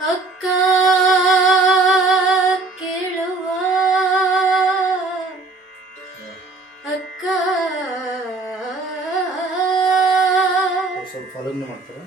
ಅಕ್ಕ ಕೇಳುವ. ಅಕ್ಕ. ಸ್ವಲ್ಪ ಮಾಡ್ತಾರೆ?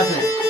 ませ。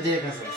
দিয়ে গেছে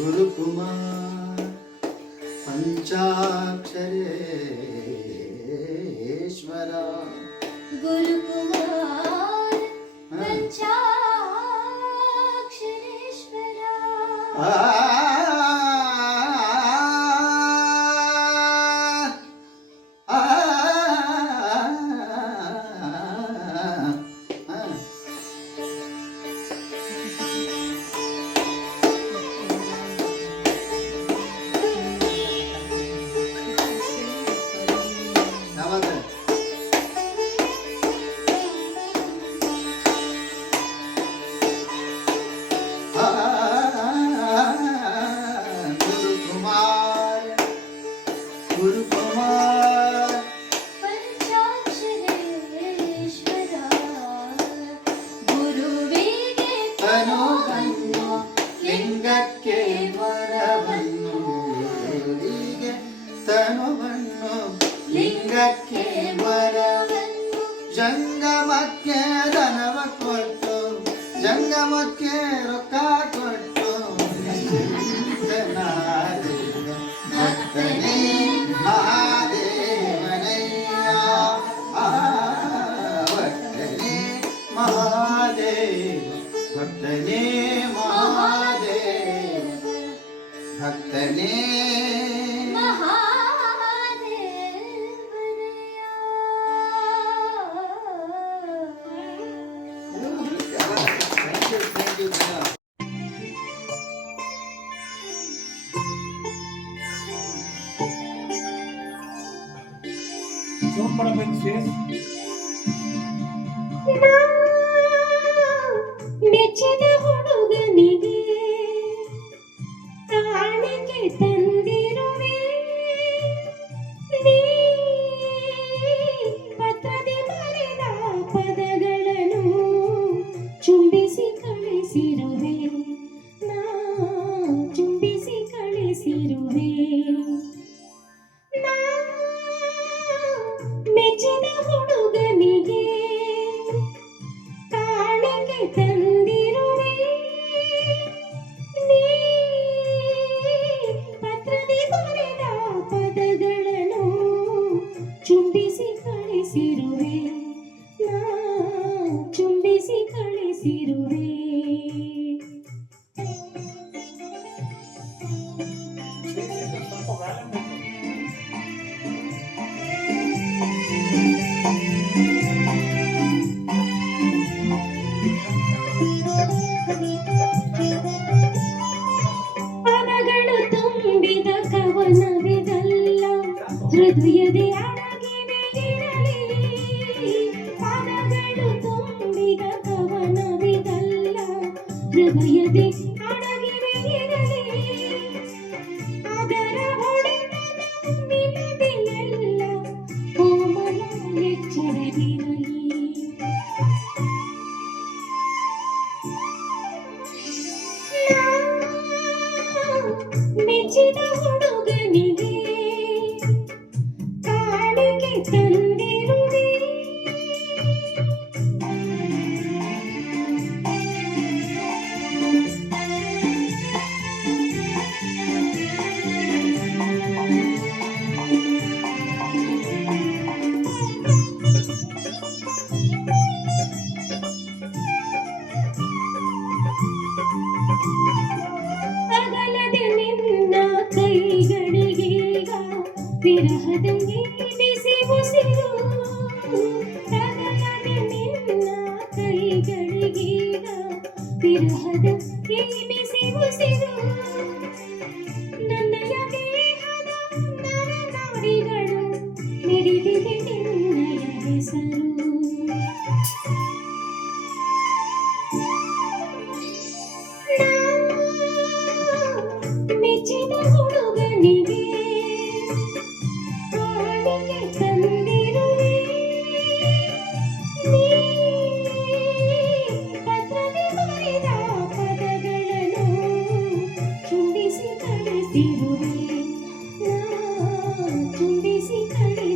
गुरुकुमार पञ्चाक्षरेश्वरा गुरुकुमार पञ्चा Tenet.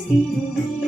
Thank you.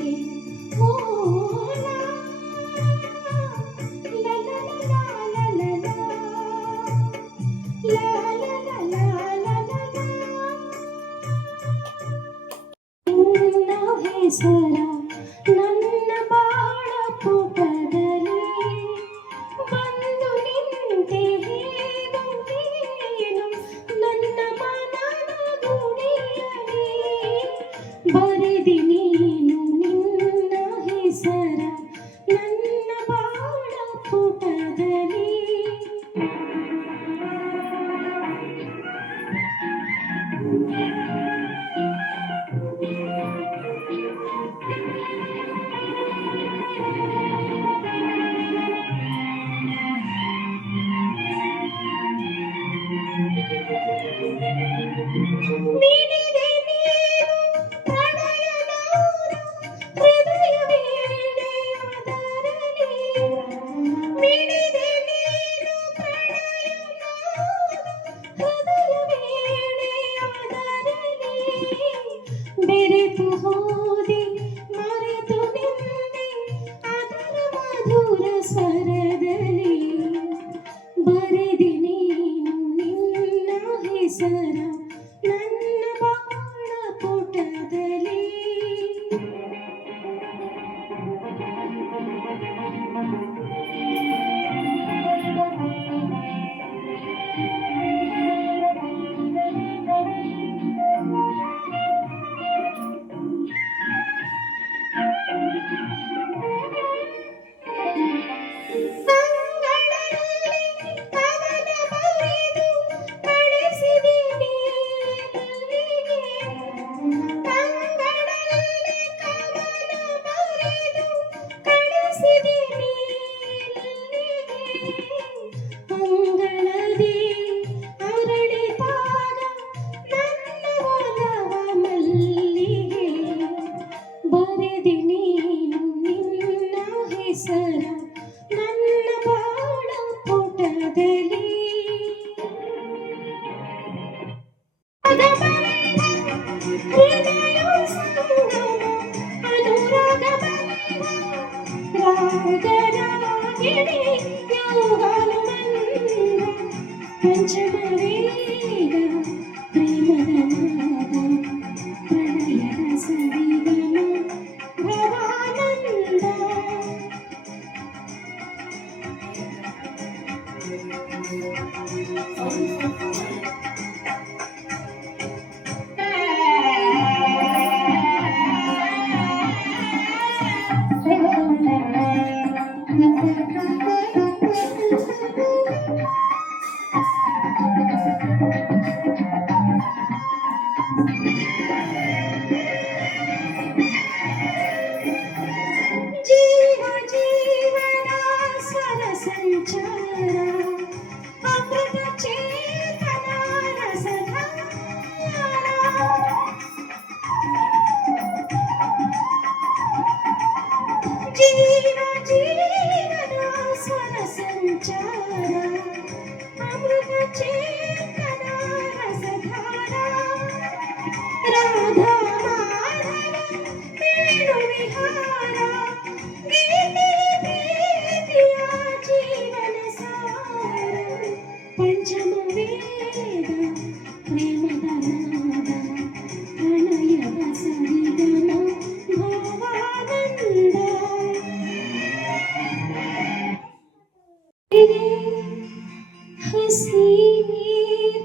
हसी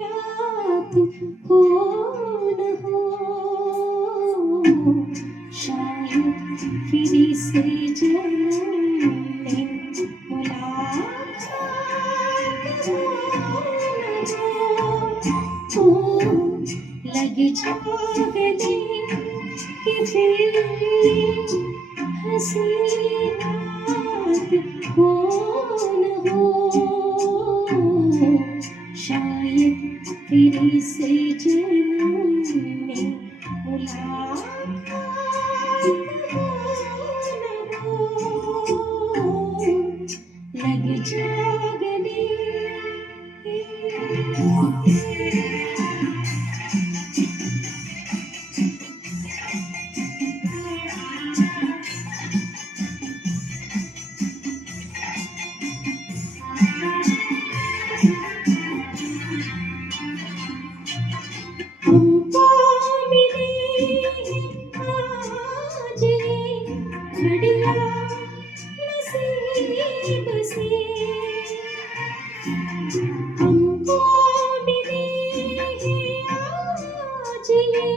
रात हो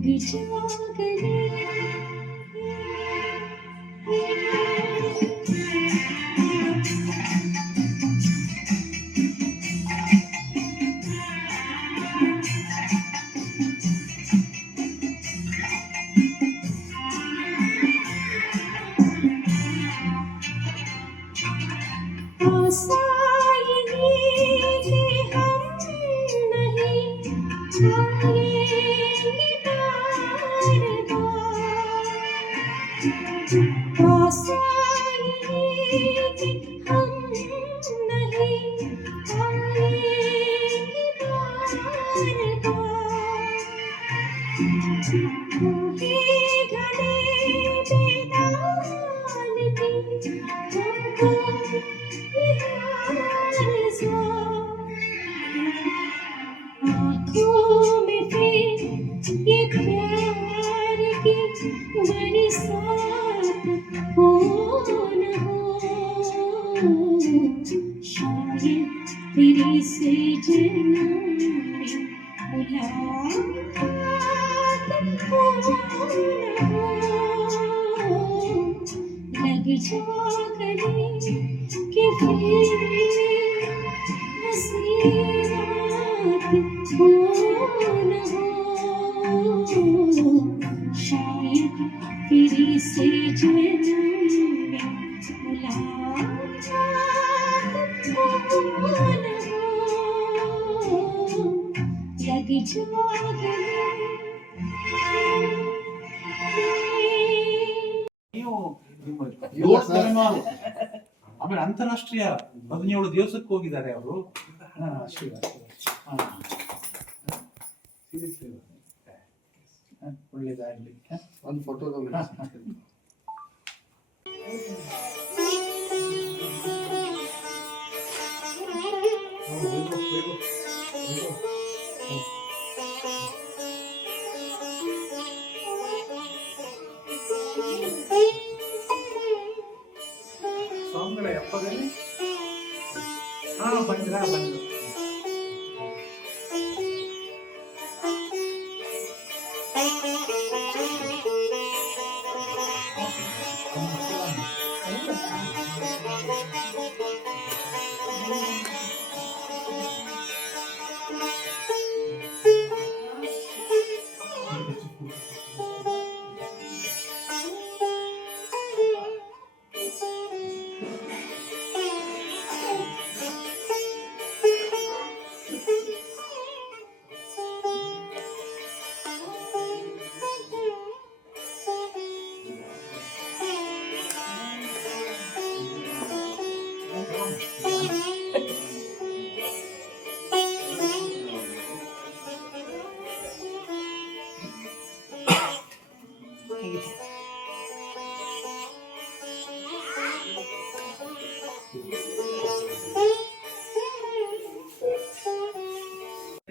к девчонке 春光 Oh, no. ಜೋಸಕ್ ಹೋಗಿದ್ದಾರೆ ಅವರು. ಹಾಂ ಆಶೀರ್ವಾದ ಹಾಂ. ಒಳ್ಳೇದಾಗಲಿ ಒಂದು ಫೋಟೋದಲ್ಲಿ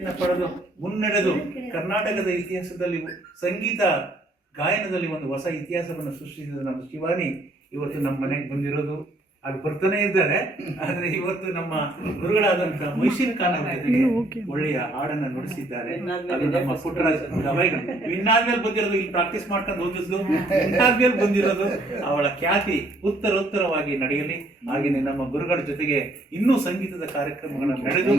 ಪಡೆದು ಮುನ್ನಡೆದು ಕರ್ನಾಟಕದ ಇತಿಹಾಸದಲ್ಲಿ ಸಂಗೀತ ಗಾಯನದಲ್ಲಿ ಒಂದು ಹೊಸ ಇತಿಹಾಸವನ್ನು ಸೃಷ್ಟಿಸಿದ ನಮ್ಮ ಶಿವಾನಿ. ಇವತ್ತು ನಮ್ಮ ಮನೆಗೆ ಬಂದಿರೋದು. ಅಲ್ಲಿ ಬರ್ತಾನೆ ಇದ್ದಾರೆ. ಆದ್ರೆ ಇವತ್ತು ನಮ್ಮ ಗುರುಗಳಾದಂತ ಮೈಸೂರು ಖಾನ್ ಅವರ ಜೊತೆಗೆ ಒಳ್ಳೆಯ ಹಾಡನ್ನ ನುಡಿಸಿದ್ದಾರೆ. ಅದು ನಮ್ಮ ಪುಟ್ಟರಾಜ್ ಗವಾಯಿಗಳು ಇನ್ನಾದ್ಮೇಲೆ ಬಂದಿರೋದು ಇಲ್ಲಿ ಪ್ರಾಕ್ಟೀಸ್ ಮಾಡ್ಕೊಂಡು ಹೋಗಿದ್ದು ಇನ್ನಾದ್ಮೇಲೆ ಬಂದಿರೋದು ಅವಳ ಖ್ಯಾತಿ ಉತ್ತರೋತ್ತರವಾಗಿ ನಡೆಯಲಿ. ಹಾಗೆಯೇ ನಮ್ಮ ಗುರುಗಳ ಜೊತೆಗೆ ಇನ್ನೂ ಸಂಗೀತದ ಕಾರ್ಯಕ್ರಮಗಳನ್ನು ನಡೆದು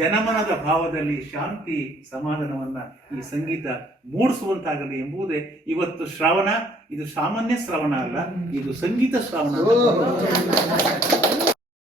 ಜನಮನದ ಭಾವದಲ್ಲಿ ಶಾಂತಿ ಸಮಾಧಾನವನ್ನ ಈ ಸಂಗೀತ ಮೂಡಿಸುವಂತಾಗಲಿ ಎಂಬುದೇ ಇವತ್ತು ಶ್ರಾವಣ. ಇದು ಸಾಮಾನ್ಯ ಶ್ರವಣ ಅಲ್ಲ ಇದು ಸಂಗೀತ ಶ್ರವಣ